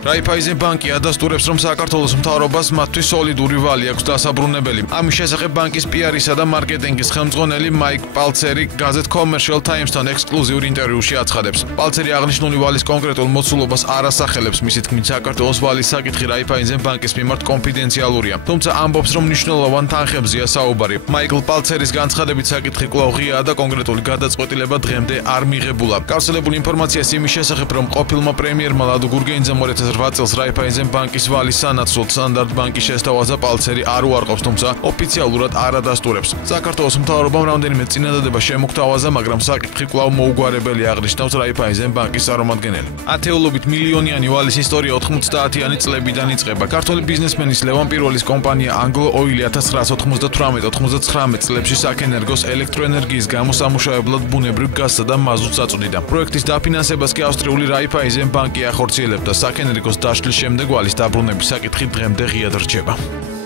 Raiffeisen banki ადასტურებს, რომ საქართველოს მთავრობას მათთვის სოლიდური ვალი აქვს დასაბრუნებელი. ამის შესახებ ბანკის PR-ისა და მარკეტინგის ხელმძღვანელი მაიკ პალცერი გაზეთ Commercial Times-თან ექსკლუზიურ ინტერვიუში აცხადებს. პალცერი აღნიშნული ვალის კონკრეტულ მოცულობას არ ასახელებს, მისი თქმით, საქართველოს ვალის საკითხი Raiffeisen ბანკის მიმართ კონფიდენციალურია. თუმცა ამბობს, რომ მნიშვნელოვან თანხებზეა საუბარი. მაიკლ პალცერის განცხადებით საკითხი კვლავ ღიაა და კონკრეტული გადაწყვეტილება დღემდე არ მიღებულა. გავრცელებული ინფორმაციას იმის შესახებ, რომ ყოფილმა პრემიერმა ლადო გურგენიძემ 2008 წელს Raiffeisen ბანკის ვალის სანაცვლოდ სტანდარტ ბანკის შესთავაზა პალცერი არ უარყოფს, თუმცა ოფიციალურად არ ადასტურებს. საქართველოს მთავრობამ რამდენიმე წინადადება შემოგთავაზა, მაგრამ საკითხი კვლავ მოუგვარებელი აღნიშნავს Raiffeisen ბანკის წარმომადგენელი. ათეულობით მილიონიანი ვალის ისტორია 90-იანი წლებიდან იწყება. ქართველი ბიზნესმენის ლევან პირველის კომპანია Anglo Oil 1998-99 წლებში საქენერგოს ელექტროენერგიის გამოსამუშავებლად ბუნებრივ გაზსა და მაზუტს აწვდიდა. პროექტის დაფინანსებას კი ავსტრიული Raiffeisen ბანკი ახორციელებდა. საქენერგოს დაშლის შემდეგ ვალის დაბრუნების საკითხი დღემდე ღიად რჩება.